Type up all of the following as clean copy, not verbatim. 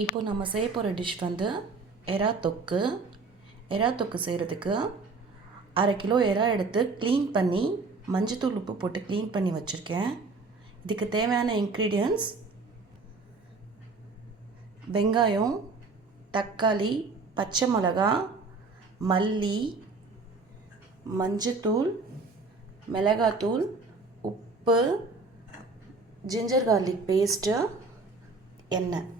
இப்போ நம்ம செய்ய போகிற டிஷ் வந்து எறா தொக்கு. எறா தொக்கு செய்கிறதுக்கு 1/2 கிலோ எறா எடுத்து க்ளீன் பண்ணி மஞ்சத்தூள் உப்பு போட்டு க்ளீன் பண்ணி வச்சுருக்கேன். இதுக்கு தேவையான இன்க்ரீடியன்ட்ஸ் வெங்காயம், தக்காளி, பச்சை மிளகா, மல்லி, மஞ்சத்தூள், மிளகாத்தூள், உப்பு, ஜிஞ்சர் கார்லிக் பேஸ்ட்டு, எண்ணெய்.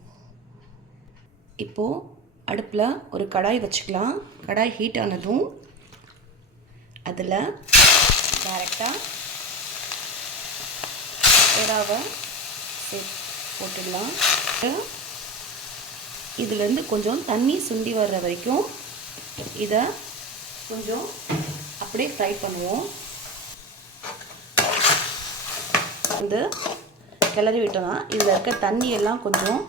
இப்போது அடுப்பில் ஒரு கடாய் வச்சுக்கலாம். கடாய் ஹீட் ஆனதும் அதில் டைரெக்டாக எறாவை போட்டுடலாம். இதுலேருந்து கொஞ்சம் தண்ணி சுண்டி வர்ற வரைக்கும் இதை கொஞ்சம் அப்படியே ஃப்ரை பண்ணுவோம். வந்து கிளறி விட்டோம்னா இதில் இருக்க தண்ணியெல்லாம் கொஞ்சம்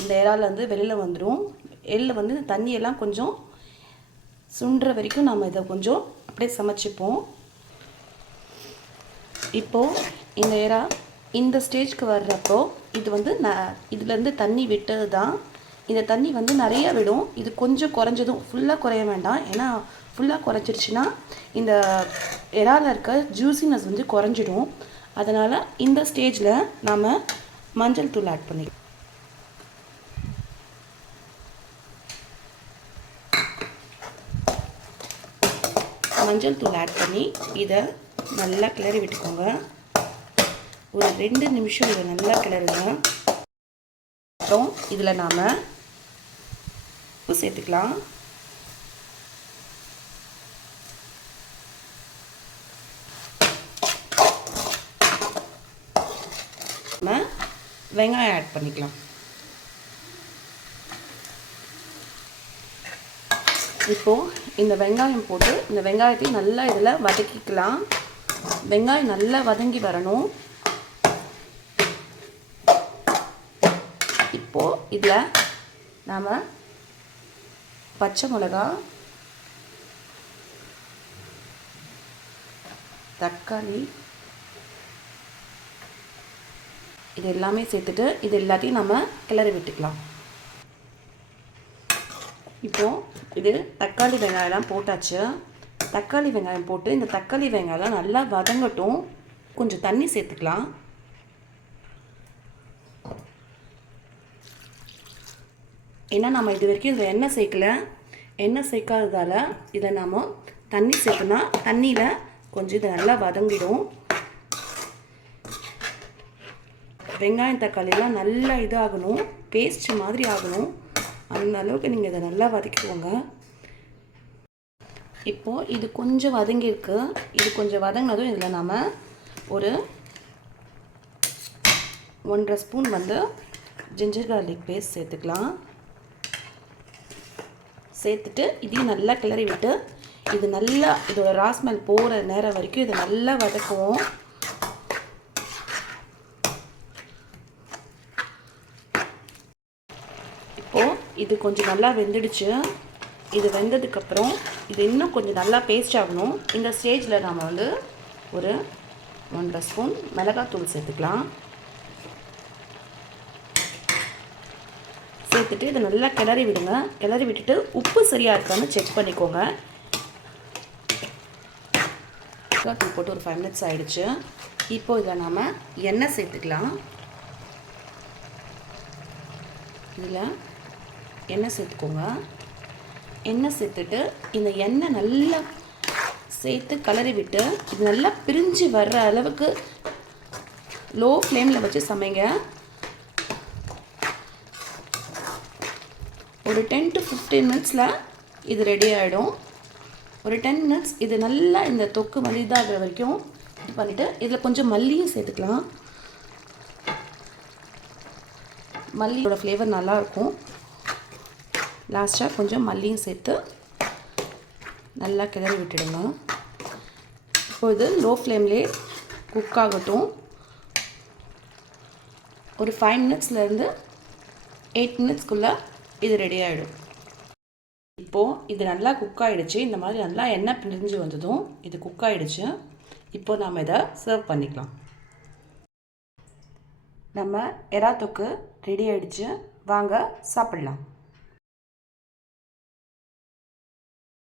இந்த இறாலேருந்து வெளியில் வந்துடும். வெளியில் வந்து தண்ணியெல்லாம் கொஞ்சம் சுண்டுற வரைக்கும் நம்ம இதை கொஞ்சம் அப்படியே சமைச்சிப்போம். இப்போது இந்த இறா இந்த ஸ்டேஜ்க்கு வர்றப்போ இது வந்து இதுலேருந்து தண்ணி விட்டது தான். இந்த தண்ணி வந்து நிறையா விடும். இது கொஞ்சம் குறைஞ்சதும் ஃபுல்லாக குறைய வேண்டாம். ஏன்னா ஃபுல்லாக குறைஞ்சிருச்சுன்னா இந்த இறால இருக்க ஜூஸினஸ் வந்து குறைஞ்சிடும். அதனால் இந்த ஸ்டேஜில் நாம் மஞ்சள் தூள் ஆட் பண்ணிக்கலாம். மஞ்சள் தூள் ஆட் பண்ணி இதை நல்லா கிளறி விட்டுக்கோங்க. ஒரு 2 நிமிஷம் இதை நல்லா கிளறுங்க. அப்புறம் இதில் நாம் உப்பு சேர்த்துக்கலாம். நம்ம வெங்காயம் ஆட் பண்ணிக்கலாம். இப்போது இந்த வெங்காயம் போட்டு இந்த வெங்காயத்தையும் நல்லா இதில் வதக்கிக்கலாம். வெங்காயம் நல்லா வதங்கி வரணும். இப்போது இதில் நாம் பச்சை மிளகா, தக்காளி இது எல்லாமே சேர்த்துட்டு இது எல்லாத்தையும் நம்ம கிளறி விட்டுக்கலாம். இப்போது இது தக்காளி வெங்காயம்லாம் போட்டாச்சு. தக்காளி வெங்காயம் போட்டு இந்த தக்காளி வெங்காயம் நல்லா வதங்கட்டும். கொஞ்சம் தண்ணி சேர்த்துக்கலாம். ஏன்னா நம்ம இது வரைக்கும் இதில் எண்ணெய் சேர்க்கல. எண்ணெய் சேர்க்காததால் இதை நாம் தண்ணி சேர்த்துனா தண்ணியில் கொஞ்சம் இதை நல்லா வதங்கிடும். வெங்காயம் தக்காளியெல்லாம் நல்லா இதாகணும், பேஸ்ட் மாதிரி ஆகணும். அந்த அளவுக்கு நீங்கள் இதை நல்லா வதக்கிக்கோங்க. இப்போது இது கொஞ்சம் வதங்கியிருக்கு. இது கொஞ்சம் வதங்கினதும் இதில் நாம் ஒரு 1.5 ஸ்பூன் வந்து ஜிஞ்சர் கார்லிக் பேஸ்ட் சேர்த்துக்கலாம். சேர்த்துட்டு இதையும் நல்லா கிளறி விட்டு இது நல்லா இதோட ராஸ்மெல் போகிற நேரம் வரைக்கும் இதை நல்லா வதக்குவோம். இப்போது இது கொஞ்சம் நல்லா வெந்துடுச்சு. இது வெந்ததுக்கப்புறம் இது இன்னும் கொஞ்சம் நல்லா பேஸ்ட் ஆகணும். இந்த ஸ்டேஜில் நாம் வந்து ஒரு 1.5 ஸ்பூன் மிளகாத்தூள் சேர்த்துக்கலாம். சேர்த்துட்டு இதை நல்லா கிளறி விடுங்க. கிளறி விட்டுட்டு உப்பு சரியாக இருக்கான்னு செக் பண்ணிக்கோங்க. மிளகாத்தூள் போட்டு ஒரு 5 மினிட்ஸ் ஆகிடுச்சு. இப்போது இதை நாம் எண்ணெய் சேர்த்துக்கலாம். இதில் எண்ணெய் சேர்த்துக்கோங்க. எண்ணெய் சேர்த்துட்டு இந்த எண்ணெய் நல்லா சேர்த்து கிளறி விட்டு இது நல்லா பிரிஞ்சு வர்ற அளவுக்கு லோ ஃப்ளேமில் வச்சு சமைங்க. ஒரு 10 to 15 மினிட்ஸில் இது ரெடி ஆகிடும். ஒரு 10 மினிட்ஸ் இது நல்லா இந்த தொக்கு வந்து இதாகிற வரைக்கும் இது பண்ணிவிட்டு இதில் கொஞ்சம் மல்லியும் சேர்த்துக்கலாம். மல்லியோட ஃப்ளேவர் நல்லாயிருக்கும். லாஸ்ட்டாக கொஞ்சம் மல்லியும் சேர்த்து நல்லா கிளறி விட்டுடுங்க. இப்போ இது லோ ஃப்ளேம்லேயே குக் ஆகட்டும். ஒரு 5 மினிட்ஸ்லேருந்து 8 மினிட்ஸ்க்குள்ளே இது ரெடி ஆகிடும். இப்போது இது நல்லா குக் ஆகிடுச்சு. இந்த மாதிரி நல்லா எண்ணெய் பிரிஞ்சு வந்ததும் இது குக் ஆகிடுச்சு. இப்போது நாம் இதை சர்வ் பண்ணிக்கலாம். நம்ம எறா தொக்கு ரெடி ஆயிடுச்சு. வாங்க சாப்பிட்லாம்.